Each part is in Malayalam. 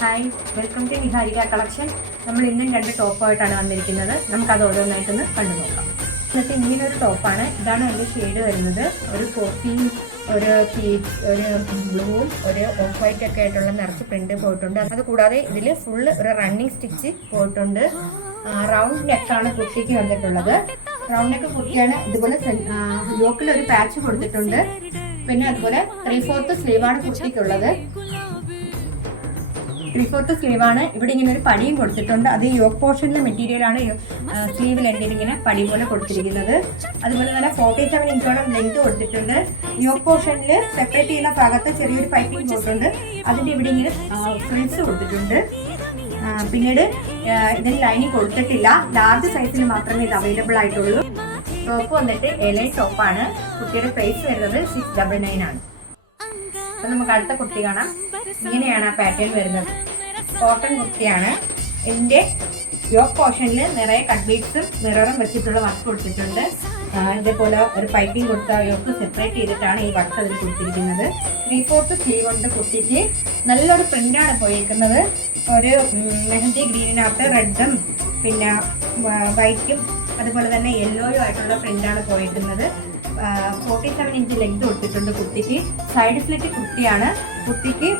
Hi, welcome to Niharika collection. നമ്മൾ ഇന്നും 2 ടോപ്പായിട്ടാണ് വന്നിരിക്കുന്നത്. നമുക്കത് ഓരോന്നായിട്ടൊന്ന് കണ്ടു നോക്കാം. എന്നിട്ട് ഇങ്ങനൊരു ടോപ്പാണ്. ഇതാണ് അതിൻ്റെ ഷെയ്ഡ് വരുന്നത്. ഒരു കോഫിയും ഒരു പീച്ച്, ഒരു ബ്ലൂവും ഒരു ഓഫ് വൈറ്റ് ഒക്കെ ആയിട്ടുള്ള നിറച്ച് പ്രിന്റ് പോയിട്ടുണ്ട്. അത് കൂടാതെ ഇതിൽ ഫുള്ള് ഒരു റണ്ണിങ് സ്റ്റിച്ച് പോയിട്ടുണ്ട്. റൗണ്ട് നെക്കാണ് കുർത്തിക്ക് വന്നിട്ടുള്ളത്. റൗണ്ട് നെക്ക് കുർത്തിയാണ്. ഇതുപോലെ യോക്കിൽ ഒരു പാച്ച് കൊടുത്തിട്ടുണ്ട്. പിന്നെ അതുപോലെ 3/4 സ്ലീവാണ് കുർത്തിക്കുള്ളത്. 3/4 സ്ലീവാണ്. ഇവിടെ ഇങ്ങനെ ഒരു പടിയും കൊടുത്തിട്ടുണ്ട്. അത് യോക്ക് പോർഷനിലെ മെറ്റീരിയലാണ് സ്ലീവ് ലെൻഡിൽ ഇങ്ങനെ പടി പോലെ കൊടുത്തിരിക്കുന്നത്. അതുപോലെ തന്നെ 47 ഇഞ്ചോളം ലെങ്ത് കൊടുത്തിട്ടുണ്ട്. യോക്ക് പോർഷനിൽ സെപ്പറേറ്റ് ചെയ്യുന്ന ഭാഗത്ത് ചെറിയൊരു പൈപ്പിംഗ് പോയിട്ടുണ്ട്. അതിൻ്റെ ഇവിടെ ഇങ്ങനെ ഫ്രിൽസ് കൊടുത്തിട്ടുണ്ട്. പിന്നീട് ഇതിന് ലൈനിങ് കൊടുത്തിട്ടില്ല. ലാർജ് സൈസിൽ മാത്രമേ ഇത് അവൈലബിൾ ആയിട്ടുള്ളൂ. ടോപ്പ് വന്നിട്ട് എലൈൻ ടോപ്പാണ്. കുട്ടിയുടെ പ്രൈസ് വരുന്നത് 699 ആണ്. അപ്പൊ നമുക്ക് അടുത്ത കുർത്തി കാണാം. ഇങ്ങനെയാണ് ആ പാറ്റേൺ വരുന്നത്. കോട്ടൺ കുർത്തിയാണ്. ഇതിന്റെ യോക്ക് പോർഷനിൽ നിറയെ കട്ട് ബീഡ്സും മിററും വെച്ചിട്ടുള്ള വർക്ക് കൊടുത്തിട്ടുണ്ട്. ഇതേപോലെ ഒരു പൈപ്പിംഗ് കൊടുത്ത യോക്ക് സെപ്പറേറ്റ് ചെയ്തിട്ടാണ് ഈ വർക്ക് അതിൽ കൊടുത്തിരിക്കുന്നത്. 3/4 സ്ലീവ് ഉണ്ട് കുർത്തിക്ക്. നല്ലൊരു പ്രിന്റാണ് പോയിരിക്കുന്നത്. ഒരു മെഹന്തി ഗ്രീനിനകത്ത് റെഡും പിന്നെ വൈറ്റും അതുപോലെ തന്നെ യെല്ലോയും ആയിട്ടുള്ള പ്രിന്റാണ് പോയിരിക്കുന്നത്. 47 ഇഞ്ച് ലെങ്ത് കൊടുത്തിട്ടുണ്ട് കുർത്തിക്ക്. സൈഡ് സ്ലിറ്റ് കുർത്തിയാണ്. കുർത്തിക്ക്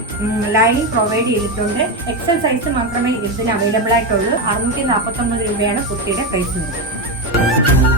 ലൈനിങ് പ്രൊവൈഡ് ചെയ്തിട്ടുണ്ട്. എക്സൽ സൈസ് മാത്രമേ ഇതിന് അവൈലബിൾ ആയിട്ടുള്ളൂ. 649 രൂപയാണ് കുർത്തിയുടെ പ്രൈസ് വരുന്നത്.